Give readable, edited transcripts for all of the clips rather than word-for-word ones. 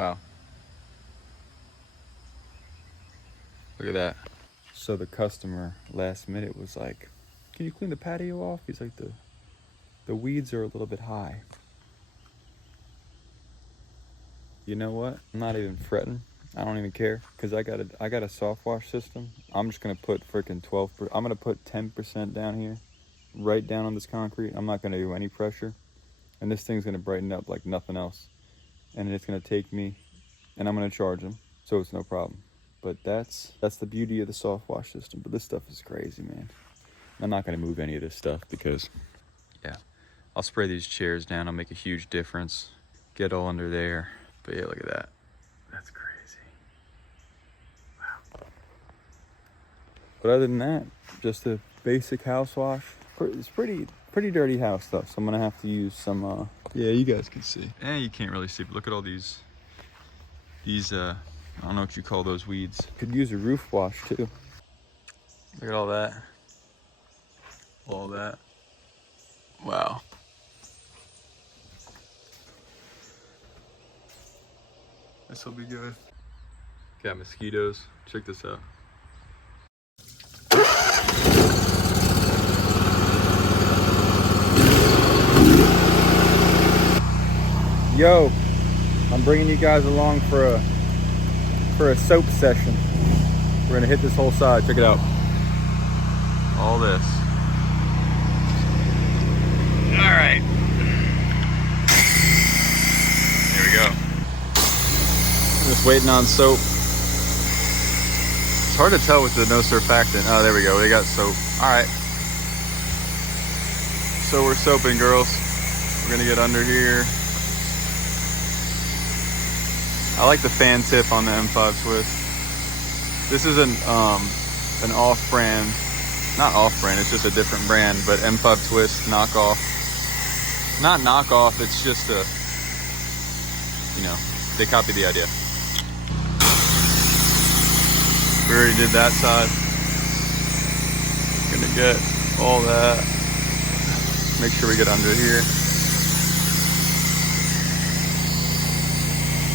Wow. Look at that. So the customer last minute was like, can you clean the patio off? He's like, the weeds are a little bit high. You know what? I'm not even fretting. I don't even care because I got a soft wash system. I'm just gonna put freaking 12%. I'm gonna put 10% down here, right down on this concrete. I'm not gonna do any pressure, and this thing's gonna brighten up like nothing else. And it's gonna take me, and I'm gonna charge them, so it's no problem. But that's the beauty of the soft wash system. But this stuff is crazy, man. I'm not gonna move any of this stuff because, yeah, I'll spray these chairs down. I'll make a huge difference. Get all under there. But yeah, look at that. That's crazy. Wow. But other than that, just a basic house wash. It's pretty dirty house though, so I'm gonna have to use some. Yeah, you guys can see. You can't really see, but look at all these. I don't know what you call those weeds. Could use a roof wash too. Look at all that. All that. Wow. This will be good. Got mosquitoes. Check this out. Yo, I'm bringing you guys along for a soap session. We're gonna hit this whole side. Check it out. All this. All right. There we go. Just waiting on soap. It's hard to tell with the no surfactant. Oh, there we go. They got soap. All right. So we're soaping, girls. We're gonna get under here. I like the fan tip on the M5 twist. This is an off-brand, not off-brand, it's just a different brand, but M5 twist knockoff. Not knockoff, it's just a, you know, they copied the idea. We already did that side. Gonna get all that. Make sure we get under here.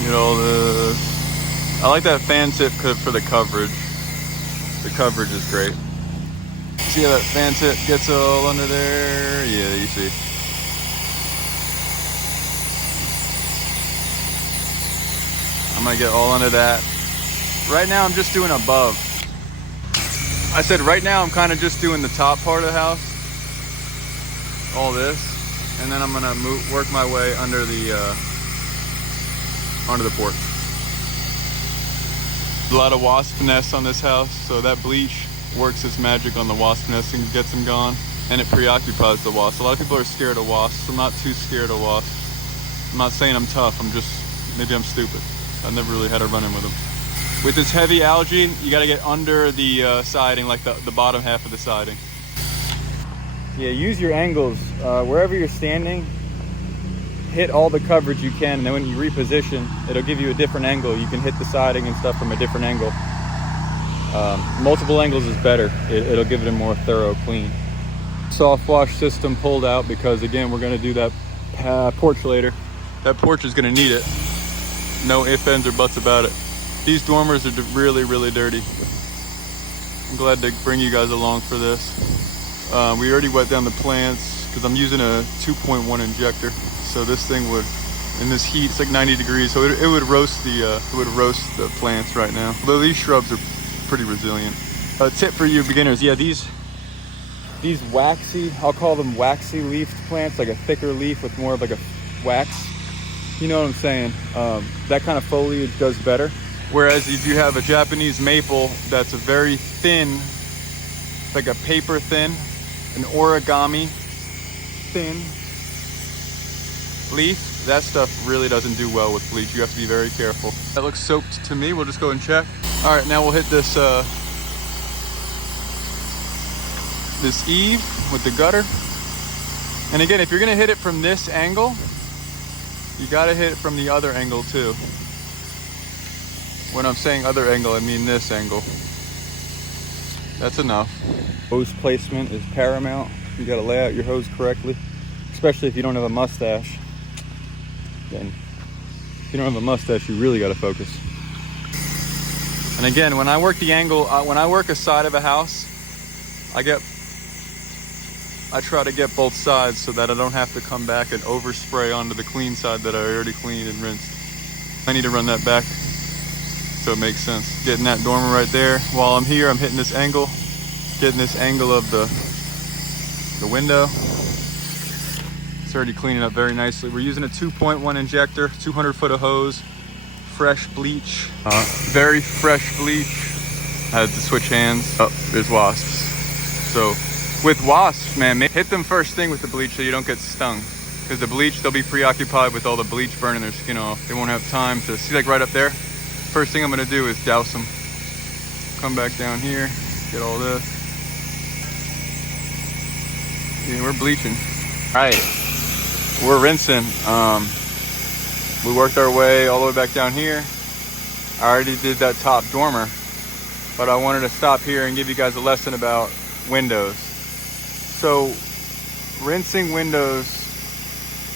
Get all this. I like that fan tip for the coverage. The coverage is great. See how that fan tip gets all under there? Yeah, you see. I'm gonna get all under that. Right now I'm just doing above. I said right now I'm kind of just doing the top part of the house. All this. And then I'm gonna work my way under the onto the porch. A lot of wasp nests on this house, so that bleach works its magic on the wasp nest and gets them gone, and it preoccupies the wasps. A lot of people are scared of wasps. I'm not too scared of wasps. I'm not saying I'm tough, maybe I'm stupid. I've never really had a run-in with them. With this heavy algae, you gotta get under the siding, like the bottom half of the siding. Yeah, use your angles. Wherever you're standing, hit all the coverage you can, and then when you reposition, it'll give you a different angle. You can hit the siding and stuff from a different angle. Multiple angles is better. It'll give it a more thorough clean. Soft wash system pulled out because, again, we're gonna do that porch later. That porch is gonna need it. No ifs, ands, or buts about it. These dormers are really, really dirty. I'm glad to bring you guys along for this. We already wet down the plants because I'm using a 2.1 injector. So this thing would, in this heat, it's like 90 degrees, so it would roast the plants right now. Although these shrubs are pretty resilient. A tip for you beginners, yeah, these waxy, I'll call them waxy leafed plants, like a thicker leaf with more of like a wax. You know what I'm saying? That kind of foliage does better. Whereas if you have a Japanese maple that's a very thin, like a paper thin, an origami thin leaf, that stuff really doesn't do well with bleach. You have to be very careful. That looks soaked to me. We'll just go and check. All right, now we'll hit this this eave with the gutter. And again, if you're gonna hit it from this angle, you gotta hit it from the other angle too. When I'm saying other angle, I mean this angle. That's enough. Hose placement is paramount. You gotta lay out your hose correctly, especially if you don't have a mustache. Then If you don't have a mustache, you really gotta focus. And again, when I work the angle, when I work a side of a house, I try to get both sides so that I don't have to come back and overspray onto the clean side that I already cleaned and rinsed. I need to run that back so it makes sense. Getting that dormer right there. While I'm here, I'm hitting this angle, getting this angle of the window. It's already cleaning up very nicely. We're using a 2.1 injector, 200 foot of hose, fresh bleach, very fresh bleach. I had to switch hands. Oh, there's wasps. So with wasps, man, hit them first thing with the bleach so you don't get stung. Because the bleach, they'll be preoccupied with all the bleach burning their skin off. They won't have time to see, like right up there. First thing I'm gonna do is douse them. Come back down here, get all this. Yeah, we're bleaching. All right, we're rinsing. We worked our way all the way back down here. I already did that top dormer, but I wanted to stop here and give you guys a lesson about windows. So rinsing windows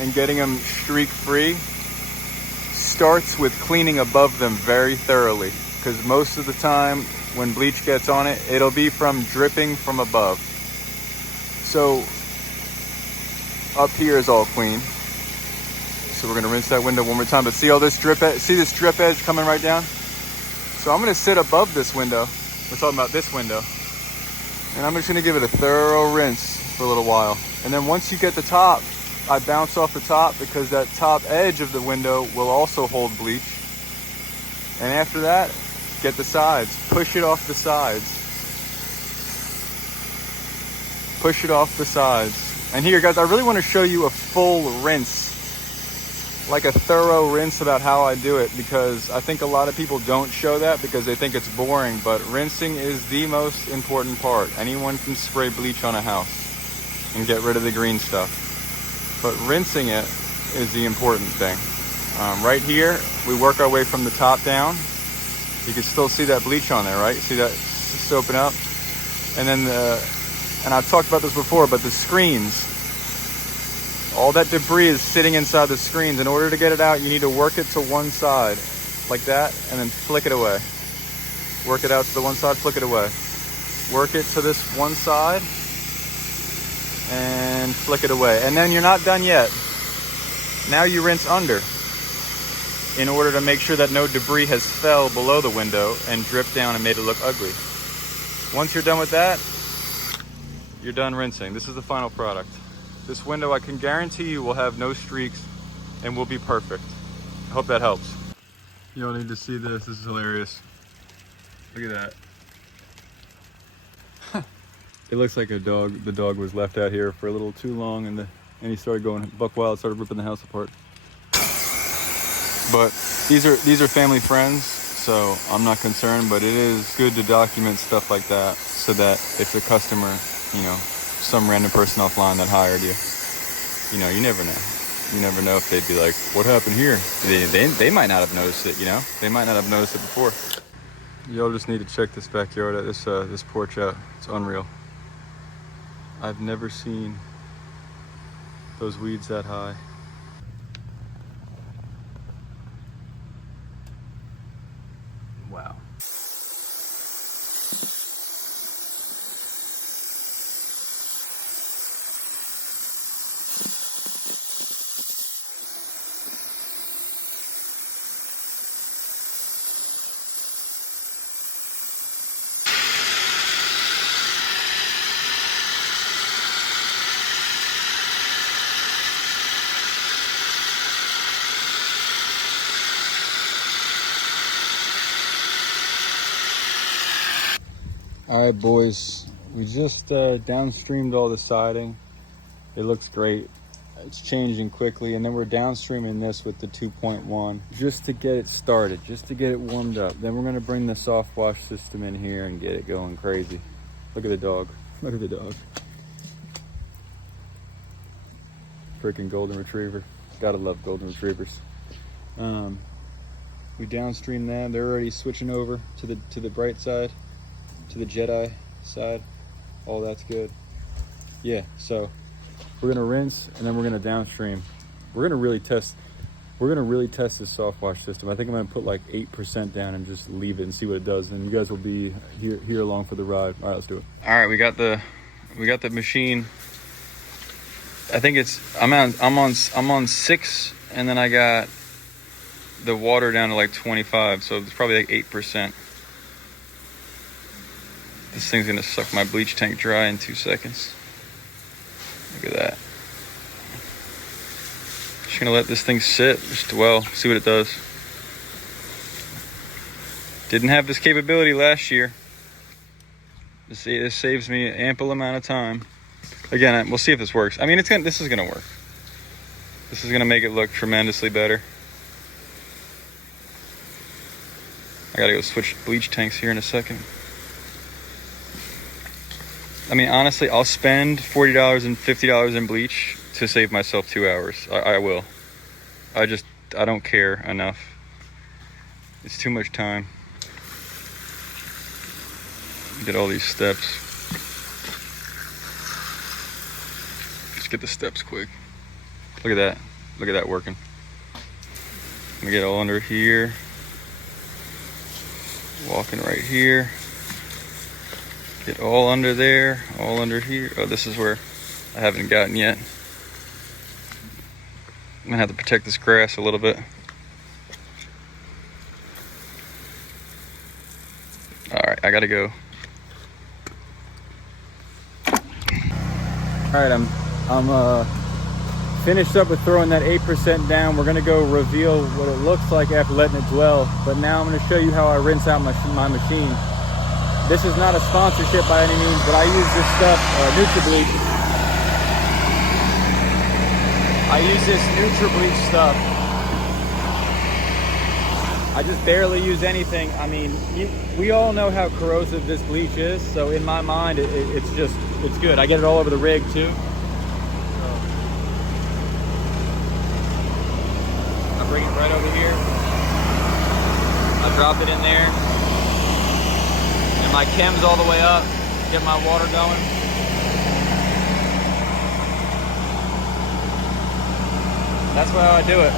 and getting them streak free starts with cleaning above them very thoroughly, because most of the time when bleach gets on it, it'll be from dripping from above. So up here is all clean. So we're gonna rinse that window one more time, but see all this drip, see this drip edge coming right down? So I'm gonna sit above this window. We're talking about this window. And I'm just gonna give it a thorough rinse for a little while. And then once you get the top, I bounce off the top because that top edge of the window will also hold bleach. And after that, get the sides, push it off the sides. Push it off the sides. And here guys, I really wanna show you a full rinse, like a thorough rinse about how I do it, because I think a lot of people don't show that because they think it's boring, but rinsing is the most important part. Anyone can spray bleach on a house and get rid of the green stuff, but rinsing it is the important thing. Right here, we work our way from the top down. You can still see that bleach on there, right? See that soaping up? And then and I've talked about this before, but the screens, all that debris is sitting inside the screens. In order to get it out, you need to work it to one side, like that, and then flick it away. Work it out to the one side, flick it away. Work it to this one side, and flick it away. And then you're not done yet. Now you rinse under, in order to make sure that no debris has fell below the window and dripped down and made it look ugly. Once you're done with that, you're done rinsing. This is the final product. This window, I can guarantee you, will have no streaks and will be perfect. I hope that helps. You don't need to see this. This is hilarious. Look at that. It looks like a dog. The dog was left out here for a little too long, and he started going buck wild, started ripping the house apart. But these are family friends, so I'm not concerned. But it is good to document stuff like that, so that if the customer, you know, some random person offline that hired you, you know, you never know. You never know if they'd be like, what happened here? They might not have noticed it, you know? They might not have noticed it before. Y'all just need to check this backyard out, this porch out. It's unreal. I've never seen those weeds that high. Wow. All right, boys, we just downstreamed all the siding. It looks great. It's changing quickly, and then we're downstreaming this with the 2.1 just to get it started, just to get it warmed up. Then we're gonna bring the soft wash system in here and get it going crazy. Look at the dog. Look at the dog. Freaking golden retriever. Gotta love golden retrievers. We downstream them. They're already switching over to the bright side, to the Jedi side. All that's good. Yeah, so we're gonna rinse and then we're gonna downstream. We're gonna really test We're gonna really test this soft wash system. I think I'm gonna put like 8% down and just leave it and see what it does. And you guys will be here along for the ride. All right, let's do it. All right, we got the machine. I think I'm on 6, and then I got the water down to like 25, so it's probably like 8%. This thing's gonna suck my bleach tank dry in 2 seconds. Look at that. Just gonna let this thing sit, just dwell, see what it does. Didn't have this capability last year. This saves me an ample amount of time. Again, we'll see if this works. I mean, this is gonna work. This is gonna make it look tremendously better. I gotta go switch bleach tanks here in a second. I mean, honestly, I'll spend $40 and $50 in bleach to save myself 2 hours. I will. I don't care enough. It's too much time. Get all these steps. Just get the steps quick. Look at that. Look at that working. I'm gonna get all under here. Walking right here. Get all under there, all under here. Oh, this is where I haven't gotten yet. I'm gonna have to protect this grass a little bit. All right, I gotta go. All right, I'm finished up with throwing that 8% down. We're gonna go reveal what it looks like after letting it dwell. But now I'm gonna show you how I rinse out my machine. This is not a sponsorship by any means, but I use this stuff, NutriBleach. I use this NutriBleach stuff. I just barely use anything. I mean, we all know how corrosive this bleach is, so in my mind, it's good. I get it all over the rig too. I bring it right over here. I drop it in there. And my chem's all the way up. Get my water going. That's how I do it.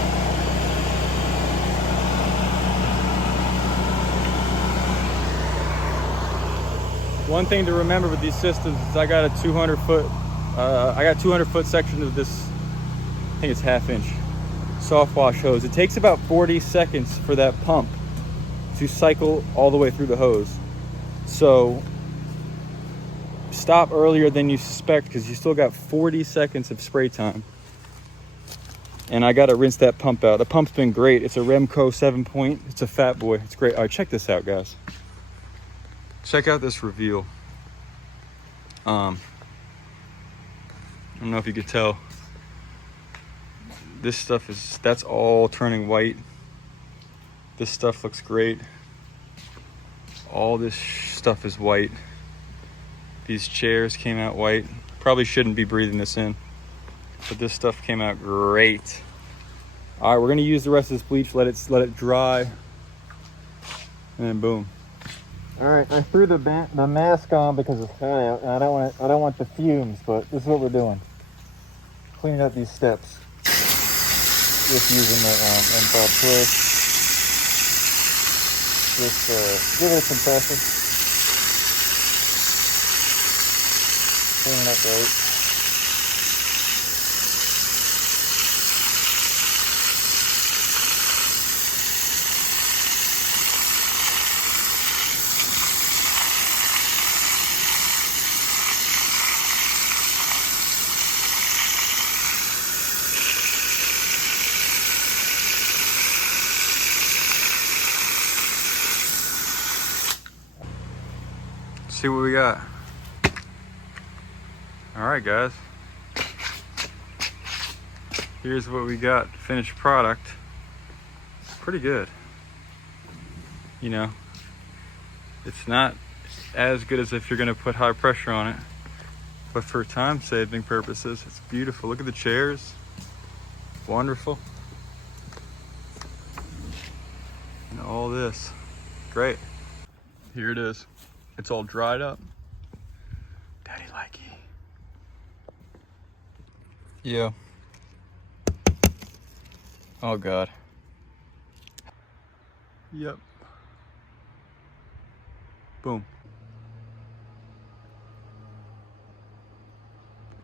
One thing to remember with these systems is I got a 200 foot section of this, I think it's 1/2 inch soft wash hose. It takes about 40 seconds for that pump to cycle all the way through the hose. So stop earlier than you suspect because you still got 40 seconds of spray time. And I gotta rinse that pump out. The pump's been great. It's a Remco 7-point. It's a fat boy. It's great. All right, check this out, guys. Check out this reveal. I don't know if you could tell. This stuff that's all turning white. This stuff looks great. All this stuff is white. These chairs came out white. Probably shouldn't be breathing this in, but this stuff came out great. All right, we're gonna use the rest of this bleach, let it dry, and then boom. All right, I threw the mask on because it's hot out, and I don't want the fumes, but this is what we're doing. Cleaning up these steps. Just using the M5 twist. Just give it some pressure. Clean it up right. See what we got. All right, guys. Here's what we got, finished product. Pretty good. You know, it's not as good as if you're gonna put high pressure on it, but for time saving purposes, it's beautiful. Look at the chairs. Wonderful. And all this, great. Here it is. It's all dried up. Daddy likey. Yeah. Oh God. Yep. Boom.